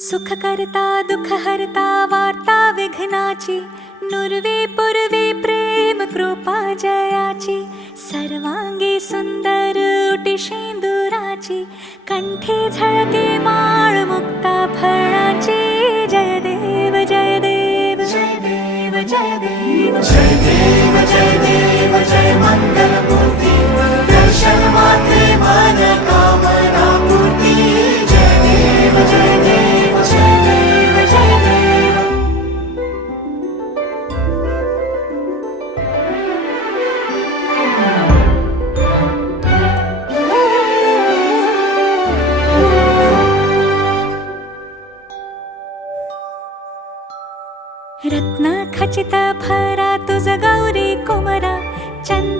सुख करता दुःख हरता वार्ता विघ्नाची, नुरवे पुरवे प्रेम कृपा जयाची, सर्वांगी सुंदर उटी शेंदुराची, कंठी झळके माळ मुक्ता फळाची. जय देव जय देव जय देव जय देव जय देव जय देव जय मंगल मूर्ती, दर्शन मात्रे मन कामना पूर्ती. जय देव जय देव जय देव जय देव. रत्न खचित भरा तुझ गौरी कुमरा, चंद